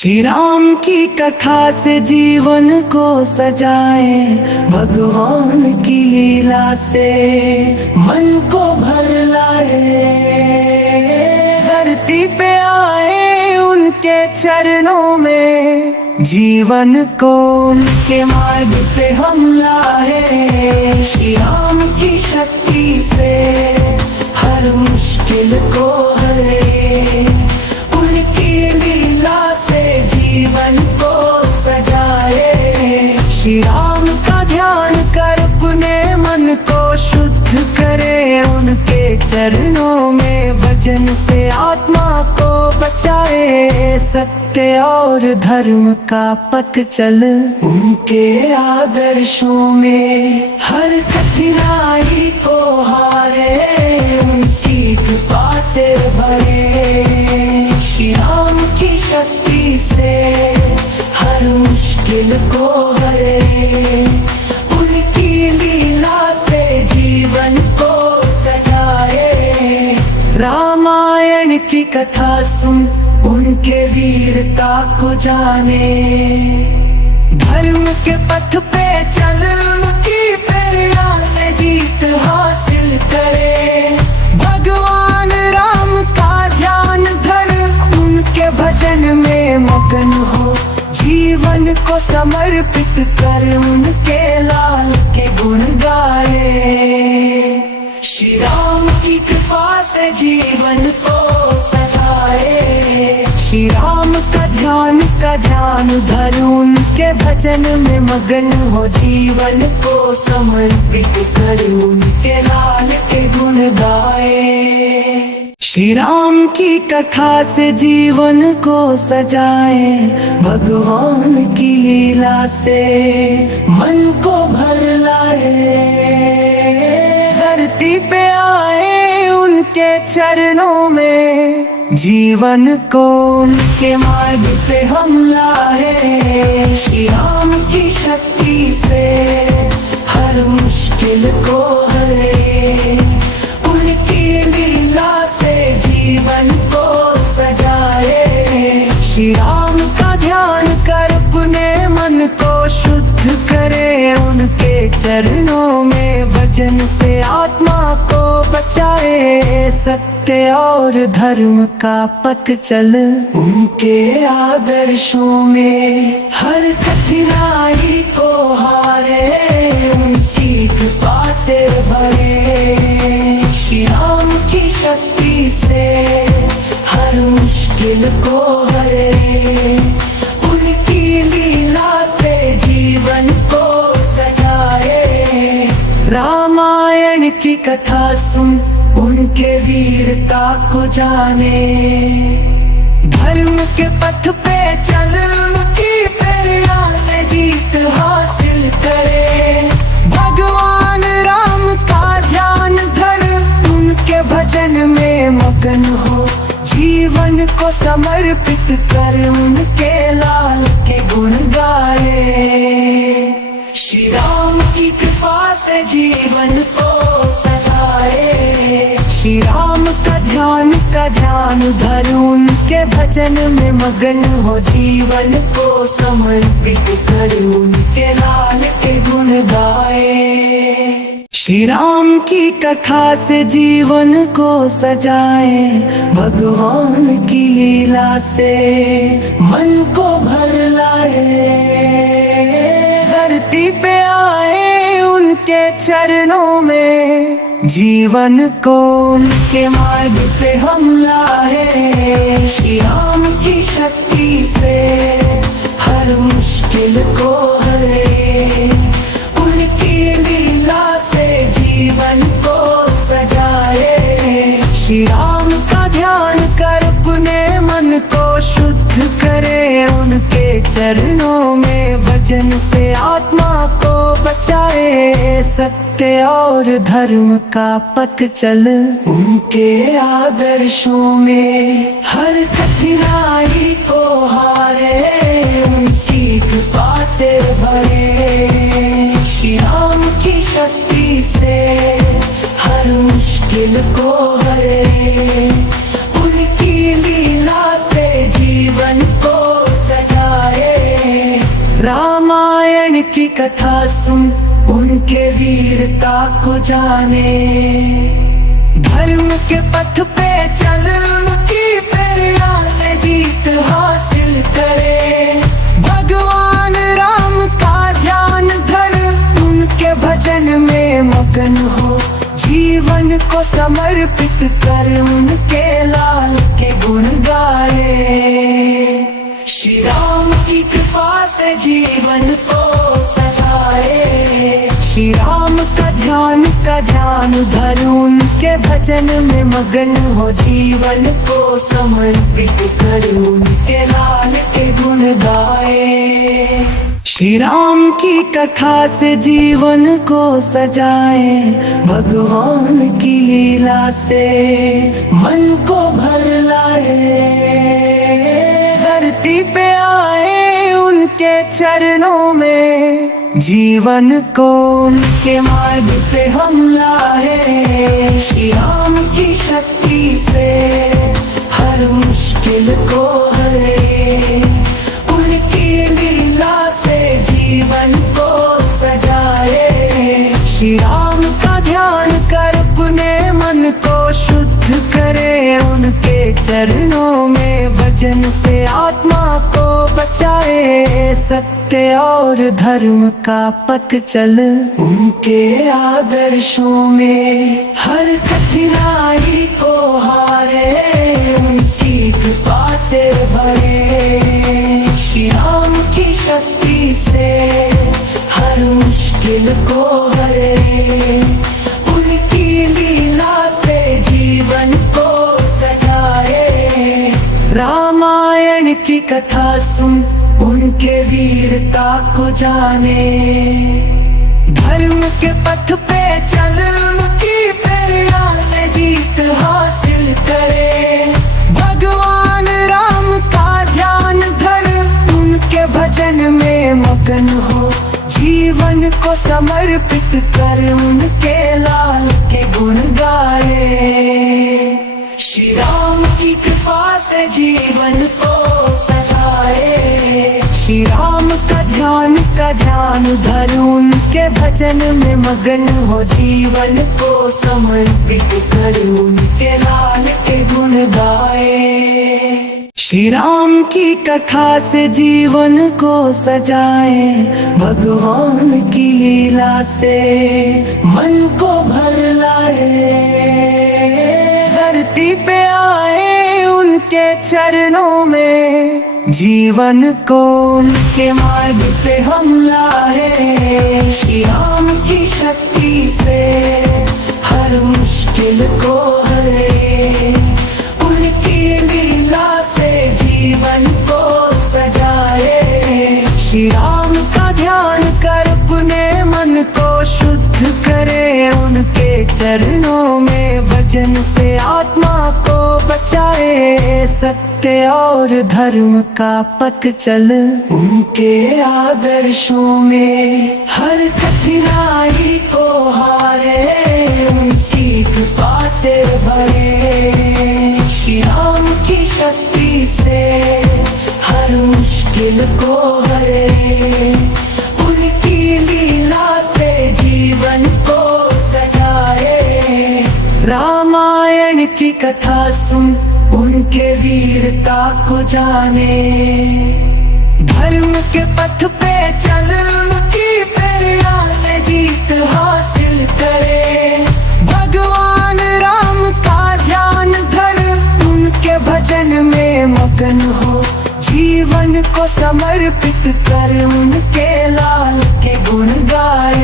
श्री राम की कथा से जीवन को सजाए, भगवान की लीला से मन को भर लाए। धरती पे आए उनके चरणों में, जीवन को उनके मार्ग पे हम लाए। श्री राम की शक्ति से हर मुश्किल को हरे, उनकी लीला से जीवन को सजाए। श्री राम का ध्यान कर अपने मन को शुद्ध करे, उनके चरणों में भजन से आत्मा को बचाए। सत्य और धर्म का पथ चल, उनके आदर्शों में हर कठिनाई को हारे, उनकी कृपा से भरे। श्री राम की शक्ति से हर मुश्किल को हरे, उनकी लीला से जीवन को सजाए। रामायण की कथा सुन, उनके वीरता को जाने, धर्म के पथ पे चल, उनकी प्रेरणा से जीत हासिल करे। भगवान राम का ध्यान धर, उनके भजन में मगन हो, जीवन को समर्पित कर, उनके लाल के गुण गाए। श्री राम की कृपा से जीवन को सजाए। श्री राम का ध्यान धर, उनके भजन में मगन हो, जीवन को समर्पित कर, उनके लाल के गुण गाए। श्री राम की कथा से जीवन को सजाए, भगवान की लीला से मन को भर लाए। धरती पे आए उनके चरणों में, जीवन को उनके मार्ग पे हम लाए। श्री राम की शक्ति से हर मुश्किल को हरे, उनकी लीला से जीवन को सजाए। श्री राम का ध्यान कर अपने मन को शुद्ध करे, उनके चरणों में भजन से आत्मा को बचाए। सत्य और धर्म का पथ चल, उनके आदर्शों में हर कठिनाई को हारे, उनकी कृपा से भरे। श्री राम की शक्ति से हर मुश्किल को हरे, उनकी लीला से जीवन को सजाए। रामायण की कथा सुन, उनके वीरता को जाने, धर्म के पथ पे चल, उनकी प्रेरणा से जीत हासिल करे। भगवान राम का ध्यान धर, उनके भजन में मगन हो, जीवन को समर्पित कर, उनके लाल के गुण गाए। श्री राम की कृपा से जीवन को सजाए। श्री राम का ध्यान धर, उनके भजन में मगन हो, जीवन को समर्पित कर, उनके लाल के गुण गाए। श्री राम की कथा से जीवन को सजाए, भगवान की लीला से मन को भर लाए। धरती पे आए उनके चरणों में, जीवन को उनके मार्ग पे हम लाए। श्री राम की शक्ति से हर मुश्किल को हरे, उनकी लीला से जीवन को सजाए। श्री राम का ध्यान कर अपने मन को शुद्ध करे, उनके चरणों में भजन से आत्मा को बचाए। सत्य और धर्म का पथ चल, उनके आदर्शों में हर कठिनाई को हारे, उनकी कृपा से भरे। श्री राम की शक्ति से हर मुश्किल को हरे, उनकी लीला से जीवन को कथा सुन, उनके वीरता को जाने। धर्म के पथ पे चल, उनकी प्रेरणा से जीत हासिल करे। भगवान राम का ध्यान धर, उनके भजन में मगन हो। जीवन को समर्पित कर, उनके लाल के गुण गाए। श्री राम की कृपा से जीवन को सजाए। श्री राम का ध्यान धर, उनके भजन में मगन हो। जीवन को समर्पित कर, उनके लाल के गुण गाए। श्री राम की कथा से जीवन को सजाए। भगवान की लीला से मन को भर लाए। धरती पे आए, उनके चरणों में जीवन को उनके मार्ग पे हम लाए। श्री राम की शक्ति से हर मुश्किल को हरे। उनकी लीला से जीवन को सजाए। श्री राम का ध्यान कर, अपने मन को शुद्ध करे। उनके चरणों में भजन से आत्मा को बचाए। सत्य और धर्म का पथ चल, उनके आदर्शों में हर कठिनाई को हारे। उनकी कृपा से भरे। श्री राम की शक्ति से हर मुश्किल को हरे। उनकी लीला से जीवन को सजाए। रामायण की कथा सुन, उनके वीरता को जाने। धर्म के पथ पे चल, उनकी प्रेरणा से जीत हासिल करे। भगवान राम का ध्यान धर, उनके भजन में मगन हो। जीवन को समर्पित कर, उनके लाल के गुण गाए। श्री राम की कृपा से जीवन को सजाए। श्री राम का ध्यान धर, उनके भजन में मगन हो। जीवन को समर्पित कर, उनके लाल के गुण गाए। श्री राम की कथा से जीवन को सजाए। भगवान की लीला से मन को भर लाए। धरती पे आए, उनके चरणों में जीवन को उनके मार्ग पे हम लाए। श्री राम की शक्ति से हर मुश्किल को हरे। उनकी लीला से जीवन को सजाए। श्री राम का ध्यान कर, अपने मन को शुद्ध करे। उनके चरणों में भजन से आत्मा को बचाए। सत्य और धर्म का पथ चल, उनके आदर्शों में हर कठिनाई को हारे। उनकी कृपा से भरे। श्री राम की शक्ति से हर मुश्किल को हरे। उनकी लीला से जीवन को सजाए। रामायण की कथा सुन, उनके वीरता को जाने। धर्म के पथ पे चल, उनकी प्रेरणा से जीत हासिल करे। भगवान राम का ध्यान धर, उनके भजन में मगन हो। जीवन को समर्पित कर, उनके लाल के गुण गाए।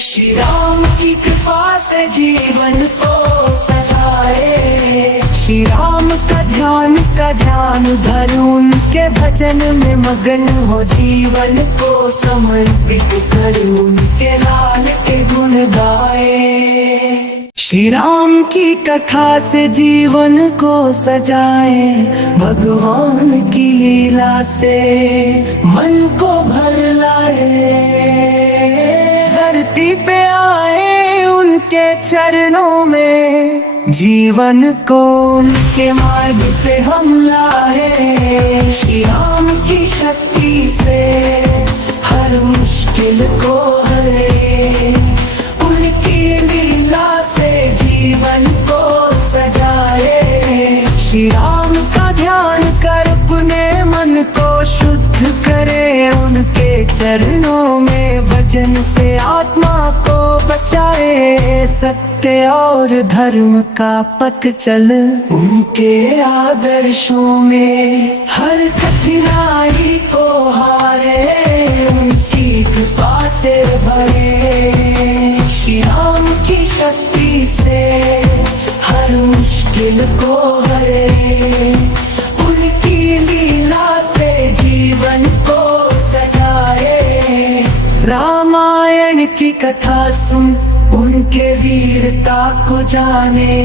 श्री राम की कृपा से जीवन को सजाए। श्री राम का ध्यान धर, उनके भजन में मगन हो। जीवन को समर्पित कर, उनके लाल के गुण गाए। श्री राम की कथा से जीवन को सजाए। भगवान की लीला से मन को भर लाए। धरती पे आए, उनके चरणों में जीवन को उनके मार्ग पे हम लाए। श्री राम की शक्ति से हर मन को शुद्ध करे, उनके चरणों में भजन से आत्मा को बचाए, सत्य और धर्म का पथ चल। उनके आदर्शों में हर कठिनाई को हारे, उनकी कृपा से भरे, श्री राम की शक्ति से हर मुश्किल को हरे, उनकी लीला से जीवन को सजाए। रामायण की कथा सुन, उनके वीरता को जाने,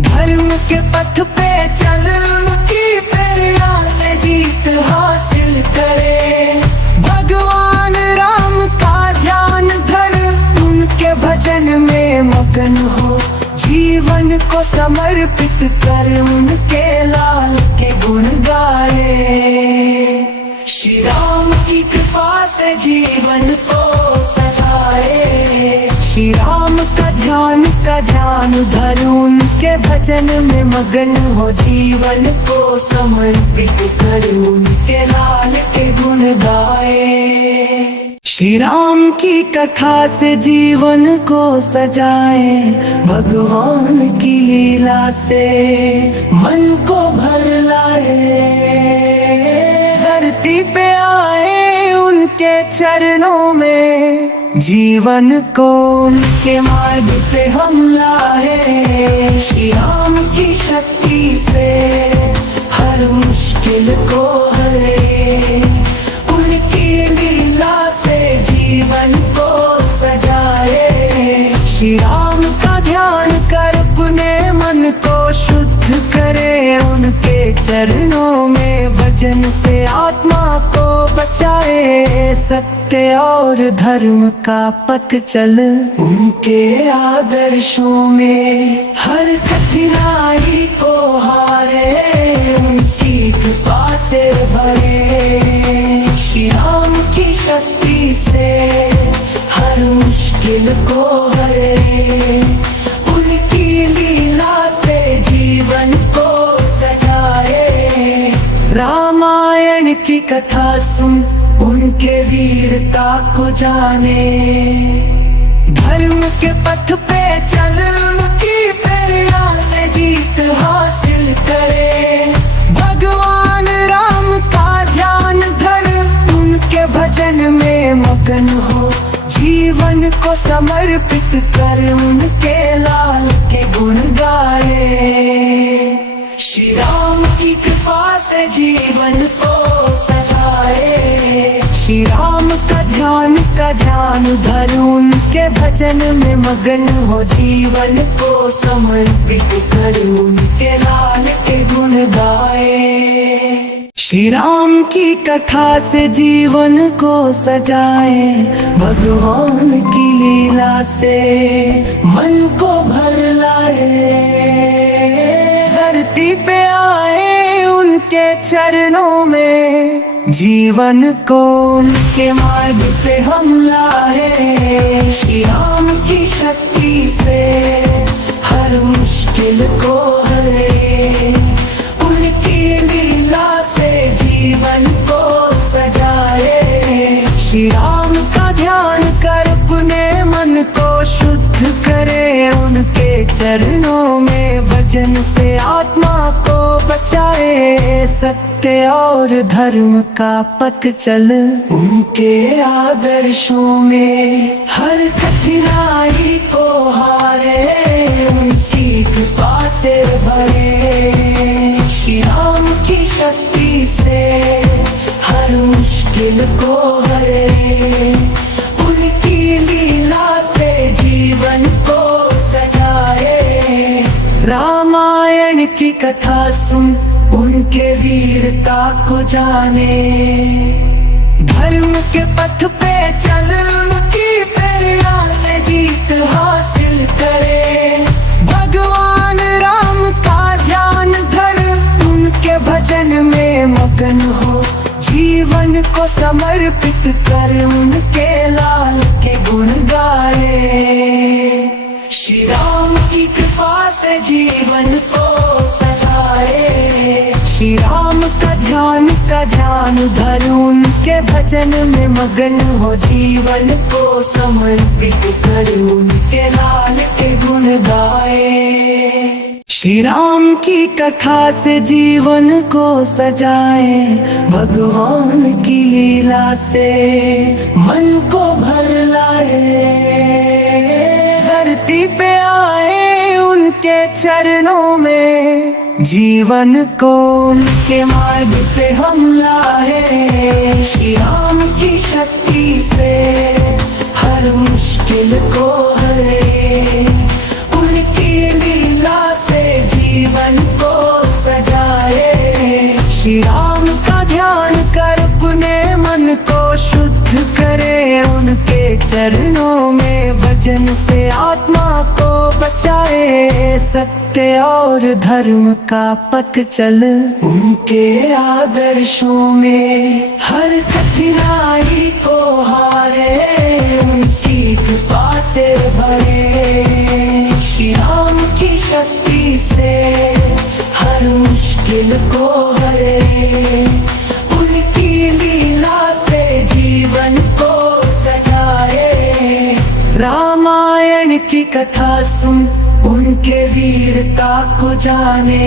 धर्म के पथ पे चल, उनकी प्रेरणा से जीत हासिल करे। भगवान राम का ध्यान धर, उनके भजन में मगन हो, जीवन को समर्पित कर, उनके लाल के गुण गाए। श्री राम की कृपा से जीवन को सजाए, श्री राम का ध्यान धर, उनके भजन में मगन हो, जीवन को समर्पित कर, उनके लाल के गुण गाए। श्री राम की कथा से जीवन को सजाए, भगवान की लीला से मन को भर लाए। धरती पे आए उनके चरणों में, जीवन को उनके मार्ग पे हम लाए। श्री राम की शक्ति से हर मुश्किल को हरे, उनकी लीला से जीवन को सजाए। श्री राम का ध्यान कर, अपने मन को शुद्ध करे, उनके चरणों में भजन से आत्मा को बचाए, सत्य और धर्म का पथ चल। उनके आदर्शों में हर कठिनाई को हारे, उनकी कृपा से भरे, श्री राम की शक्ति से हर मुश्किल को हरे, उनकी लीला से जीवन को सजाए। रामायण की कथा सुन, उनके वीरता को जाने, धर्म के पथ पे चल, उनकी प्रेरणा से जीत हासिल करे। भगवान राम का ध्यान धर, उनके भजन में मगन हो, जीवन को समर्पित कर, उनके लाल के गुण गाए। श्री राम की कृपा से जीवन को सजाए, श्री राम का ध्यान धर, उनके भजन में मगन हो, जीवन को समर्पित कर, उनके लाल के गुण गाए। श्री राम की कथा से जीवन को सजाए, भगवान की लीला से मन को भर लाए। धरती पे आए उनके चरणों में, जीवन को उनके मार्ग पे हम लाए। श्री राम की शक्ति से हर मुश्किल को हरे, उनकी लीला से जीवन को सजाए। श्री राम का ध्यान कर, अपने मन को शुद्ध करे, उनके चरणों में भजन से आत्मा को बचाए, सत्य और धर्म का पथ चल। उनके आदर्शों में हर कठिनाई को हारे, उनकी कृपा से भरे, श्री राम की शक्ति से हर मुश्किल को हरे, उनकी लीला से जीवन को सजाए। रामायण की कथा सुन, उनके वीरता को जाने, धर्म के पथ पे चल, उनकी प्रेरणा से जीत हासिल करे। भगवान राम का ध्यान धर, उनके भजन में मगन हो, जीवन को समर्पित कर, उनके लाल के गुण गाए। श्री राम की कृपा से जीवन को सजाए, श्री राम का ध्यान धर उनके भजन में मगन हो, जीवन को समर्पित कर उनके लाल के गुण गाए। श्री राम की कथा से जीवन को सजाए, भगवान की लीला से मन को भर लाए। धरती पे आए उनके चरणों में, जीवन को उनके मार्ग पे हम लाए। श्री राम की शक्ति से हर मुश्किल को हरे, उनकी लीला से जीवन को सजाए। श्री राम का ध्यान कर अपने मन को शुद्ध करे, उनके चरणों में भजन से आत्मा को बचाए। सत्य और धर्म का पथ चल उनके आदर्शों में, हर कठिनाई को हारे उनकी कृपा से भरे। श्री राम की शक्ति से हर मुश्किल को हरे, उनकी लीला से जीवन को सजाए। रामायण की कथा सुन उनके वीरता को जाने,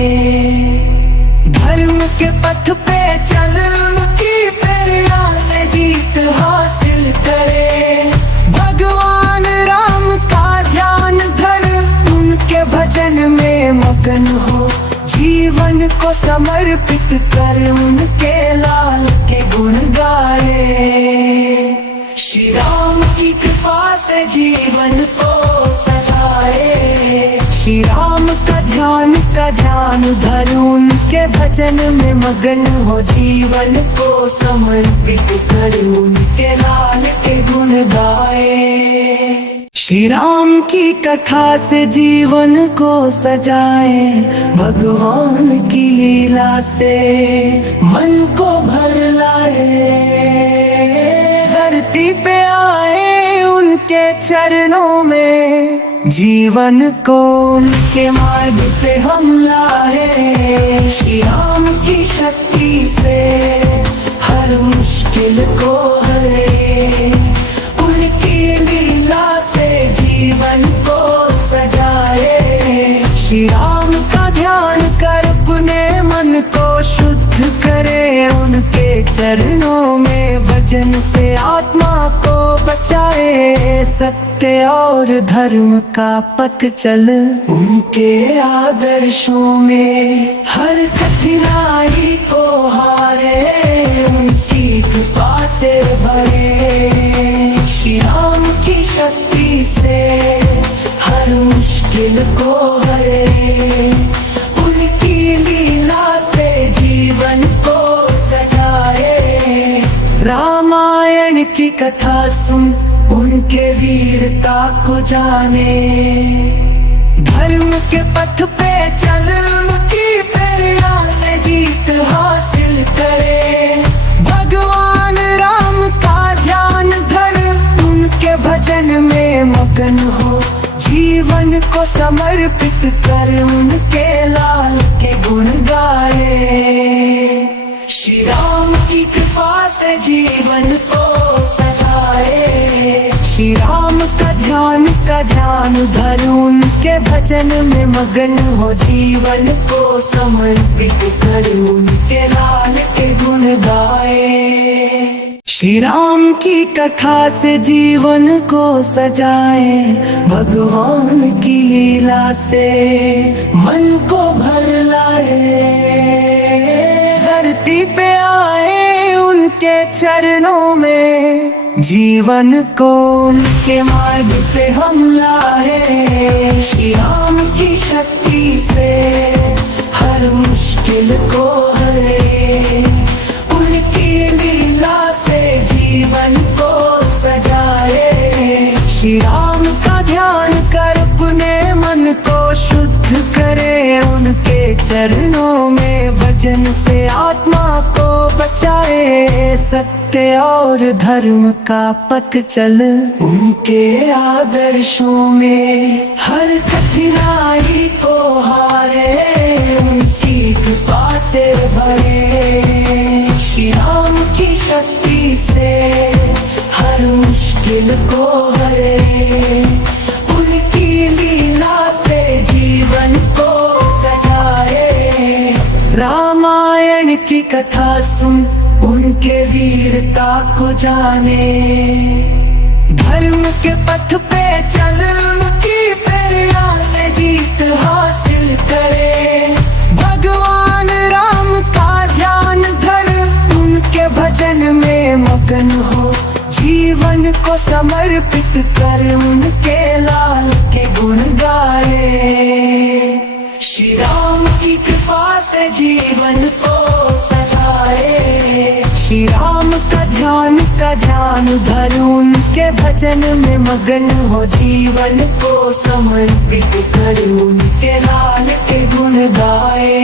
धर्म के पथ पे चल उनकी प्रेरणा से जीत हासिल करे। भगवान राम का ध्यान धर उनके भजन में मगन हो, जीवन को समर्पित कर उनके लाल के गुण गाए। श्री राम की कृपा से जीवन को सजाए। श्री राम का ध्यान धर उनके भजन में मगन हो, जीवन को समर्पित कर उनके लाल के गुण गाए। श्री राम की कथा से जीवन को सजाए, भगवान की लीला से मन को भर लाए। धरती पे आए उनके चरणों में, जीवन को उनके मार्ग पे हम लाए। श्री राम की शक्ति से हर मुश्किल को हरे, उनकी लीला से जीवन को सजाए। श्री राम का ध्यान कर अपने मन को शुद्ध करे, उनके चरणों में भजन से आत्मा को बचाए। सत्य और धर्म का पथ चल उनके आदर्शों में, हर कठिनाई को हारे उनकी कृपा से भरे। श्री राम की शक्ति से हर मुश्किल को हरे, उनकी लीला से जीवन को सजाए। रामायण की कथा सुन उनके वीरता को जाने, धर्म के पथ पे चल उनकी प्रेरणा से जीत हासिल करे। भगवान राम का ध्यान धर उनके भजन में मगन हो, जीवन को समर्पित कर उनके लाल के गुण गाए। श्री राम की कृपा से जीवन को सजाए। श्री राम का ध्यान धर उनके भजन में मगन हो, जीवन को समर्पित कर उनके लाल के गुण गाए। श्री राम की कथा से जीवन को सजाए, भगवान की लीला से मन को भर लाए। धरती पे आए उनके चरणों में, जीवन को उनके मार्ग पे हम लाए। श्री राम की शक्ति से हर मुश्किल को हरे, उनकी लीला से जीवन को सजाए। श्री राम का ध्यान कर अपने मन को शुद्ध करे, उनके चरणों में भजन से आत्मा को बचाए। सत्य और धर्म का पथ चल उनके आदर्शों में, हर कठिनाई को हारे उनकी कृपा से से भरे। श्री राम की शक्ति से हर मुश्किल को हरे। उनकी लीला से जीवन को सजाए। रामायण की कथा सुन उनके वीरता को जाने। धर्म के पथ पे चल उनकी प्रेरणा से जीत हासिल करे। भगवान राम का ध्यान धर उनके भजन में मगन हो। जीवन को समर्पित कर उनके लाल के गुण गाए। श्री राम की कृपा से जीवन को सजाए। श्री राम का ध्यान धर उनके भजन में मगन हो। जीवन को समर्पित कर उनके लाल के गुण गाए।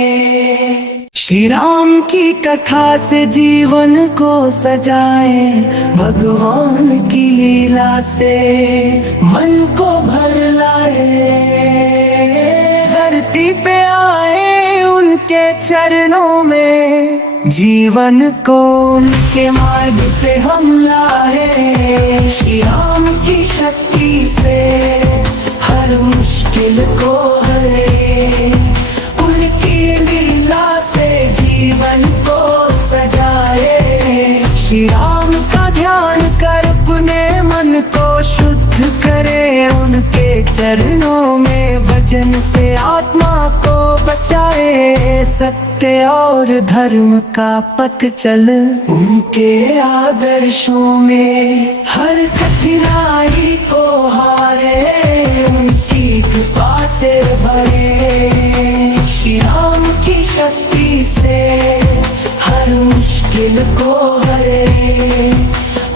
श्री राम की कथा से जीवन को सजाए। भगवान की लीला से मन को भर लाए। धरती पे आए उनके चरणों में। जीवन को उनके मार्ग पे हम लाए। श्री राम की शक्ति से हर मुश्किल को हरे। उनकी लीला से जीवन को सजाए। श्री राम का ध्यान कर अपने मन को शुद्ध करे। उनके चरणों में भजन से आत्मा को बचाए। सत्य और धर्म का पथ चल उनके आदर्शों में। हर कठिनाई को हारे उनकी कृपा से भरे। श्री राम की शक्ति से हर मुश्किल को हरे।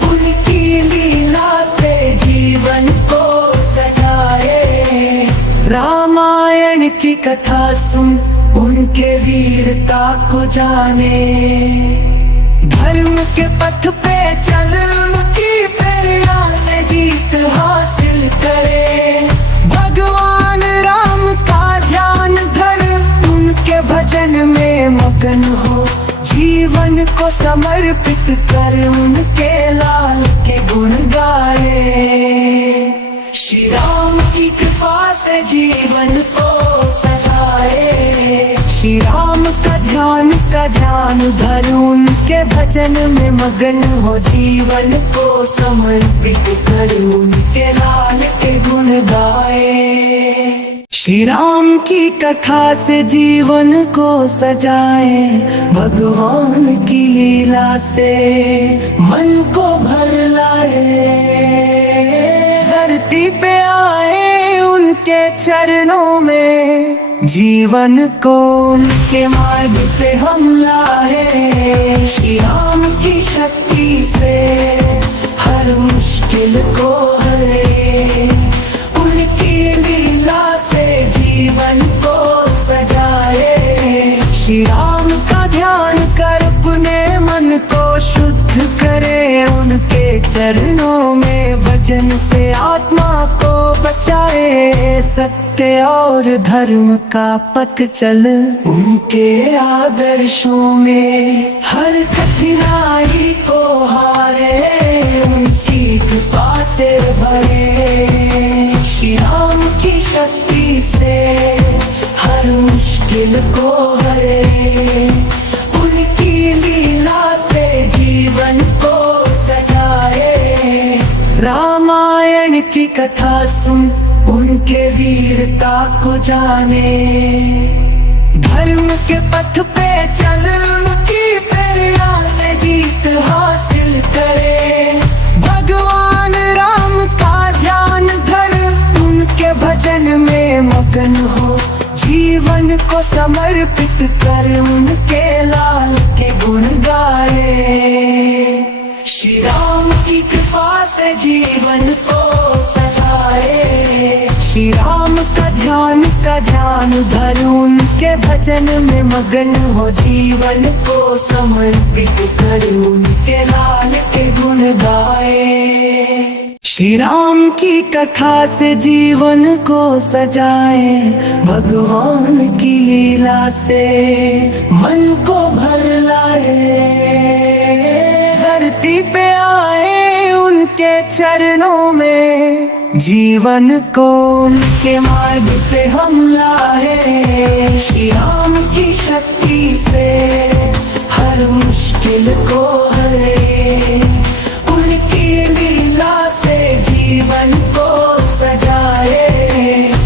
उनकी लीला से जीवन को सजाए। रामायण की कथा सुन उनके वीरता को जाने। धर्म के पथ पे चल उनकी प्रेरणा से जीत हासिल करे। भगवान राम का ध्यान धर उनके भजन में मगन हो। जीवन को समर्पित कर उनके लाल के गुण गाए। श्री राम की कृपा से जीवन को सजाए। श्री राम का ध्यान धर उनके भजन में मगन हो। जीवन को समर्पित कर उनके लाल के गुण गाए। श्री राम की कथा से जीवन को सजाए। भगवान की लीला से मन को भर लाए। धरती पे आए उनके चरणों में। जीवन को उनके मार्ग पे हम लाए। श्री राम की शक्ति से हर मुश्किल को हरे। उनकी लीला से जीवन को सजाए। श्री राम का ध्यान कर अपने मन को शुद्ध करे। उनके चरणों में भजन से आत्मा को बचाए। सत्य और धर्म का पथ चल उनके आदर्शों में। हर कठिनाई को हारे उनकी कृपा से भरे। श्री राम की शक्ति से हर मुश्किल को हरे। उनकी लीला से जीवन को सजाए। रामायण की कथा सुन उनके वीरता को जाने। धर्म के पथ पे चल उनकी प्रेरणा से जीत हासिल करे। भगवान राम का ध्यान धर उनके भजन में मगन हो। जीवन को समर्पित कर उनके लाल के गुण गाए। श्री राम की कृपा से जीवन को सजाए। श्री राम का ध्यान धर उनके भजन में मगन हो। जीवन को समर्पित कर उनके लाल के गुण गाए। श्री राम की कथा से जीवन को सजाए, भगवान की लीला से मन को भर लाए। धरती पे आए उनके चरणों में, जीवन को उनके मार्ग पे हम लाए। श्री राम की शक्ति से हर मुश्किल को हरे, उनकी लीला से जीवन को सजाए।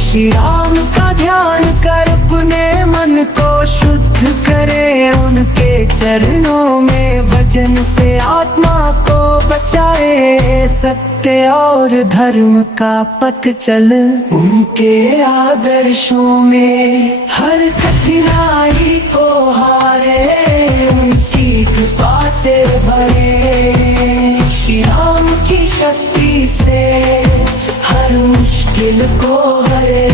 श्री राम का ध्यान कर अपने मन को शुद्ध करे, उनके चरणों में भजन से आत्मा को बचाए। सत्य और धर्म का पथ चल, उनके आदर्शों में हर कठिनाई को हारे, उनकी कृपा से भरे। श्री राम की शक्ति से हर मुश्किल को हरे,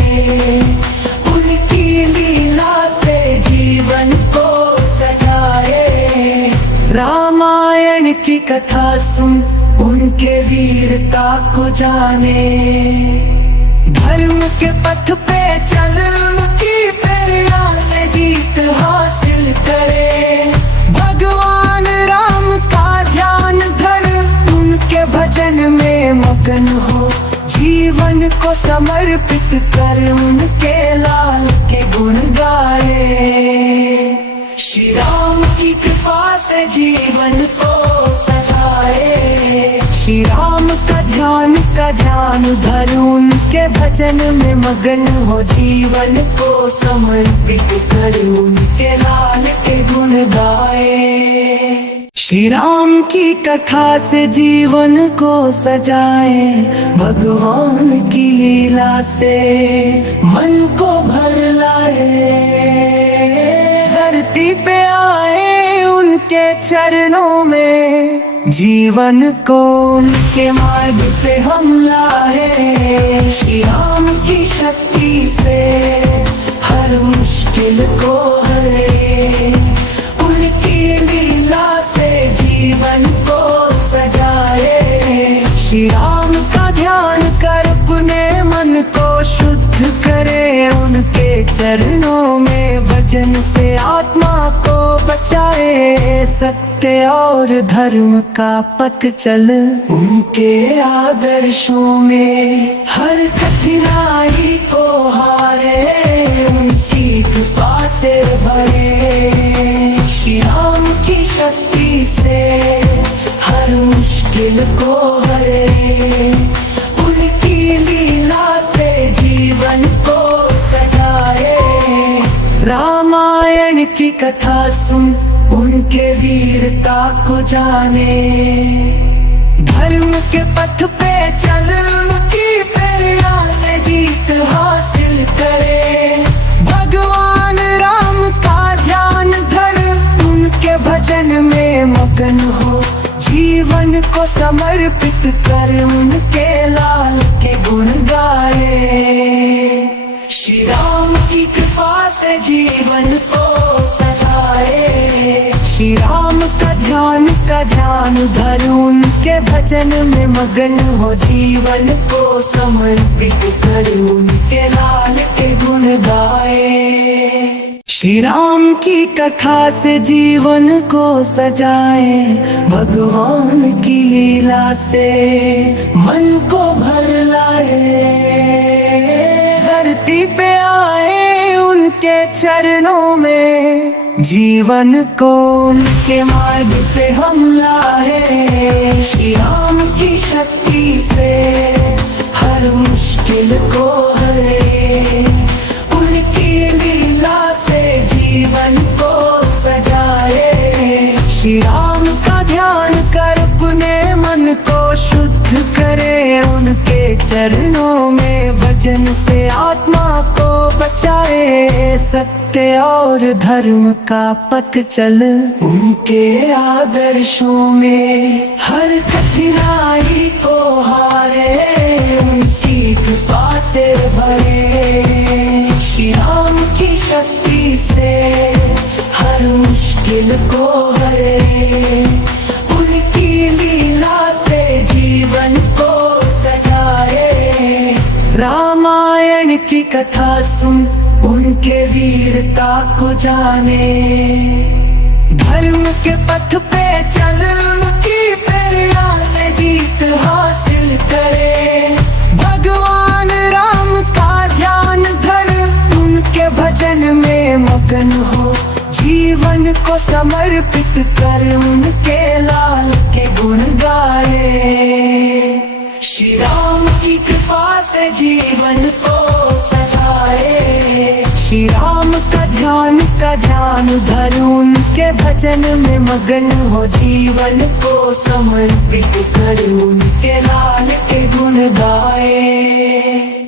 उनकी लीला से जीवन को सजाए। रामायण की कथा सुन, उनके वीरता को जाने, धर्म के पथ पे चल, उनकी प्रेरणा से जीत हासिल करे। भगवान राम का ध्यान धर, उनके भजन में मगन हो, जीवन को समर्पित कर, उनके लाल के गुण गाए। श्री राम की कृपा से जीवन को सजाए। श्री राम का ध्यान धर, उनके भजन में मगन हो, जीवन को समर्पित कर, उनके लाल के गुण गाए। श्री राम की कथा से जीवन को सजाए, भगवान की लीला से मन को भर लाए। धरती पे आए उनके चरणों में, जीवन को उनके मार्ग पे हम लाए। श्री राम की शक्ति से हर मुश्किल को हरे, उनकी लीला से जीवन को सजाए। श्री राम का ध्यान कर अपने मन को शुद्ध करे, उनके चरणों में भजन से आत्मा को बचाए। सत्य और धर्म का पथ चल, उनके आदर्शों में हर कठिनाई को हारे, उनकी कृपा से भरे। श्री राम की शक्ति से हर मुश्किल को हरे, उनकी लीला से जीवन को सजाए। रामायण की कथा सुन, उनके वीरता को जाने, धर्म के पथ पे चल, उनकी प्रेरणा से जीत हासिल करे। भगवान राम का ध्यान धर, उनके भजन में मगन हो, जीवन को समर्पित कर, उनके लाल के गुण गाए। श्री राम की कृपा से जीवन को सजाए। श्री राम का ध्यान धर, उनके भजन में मगन हो, जीवन को समर्पित कर, उनके लाल के गुण गाए। श्री राम की कथा से जीवन को सजाए, भगवान की लीला से मन को भर लाए। धरती पे आए उनके चरणों में, जीवन को उनके मार्ग पे हम लाए। श्री राम की शक्ति से हर मुश्किल को हरे, उनकी लीला से जीवन को सजाए। श्री राम का ध्यान कर अपने मन को शुद्ध करे, उनके चरणों में भजन से आत्मा को बचाए। सत्य और धर्म का पथ चल, उनके आदर्शों में हर कठिनाई को हारे, उनकी कृपा से भरे। श्री राम की शक्ति से हर मुश्किल को हरे, उनकी लीला से जीवन को कथा सुन, उनके वीरता को जाने। धर्म के पथ पे चल, उनकी प्रेरणा से जीत हासिल करे। भगवान राम का ध्यान धर, उनके भजन में मगन हो। जीवन को समर्पित कर, उनके लाल के गुण गाए। श्री राम की कृपा से जीवन को सजाए। श्री राम का ध्यान धर, उनके भजन में मगन हो। जीवन को समर्पित कर, उनके लाल के गुण गाए।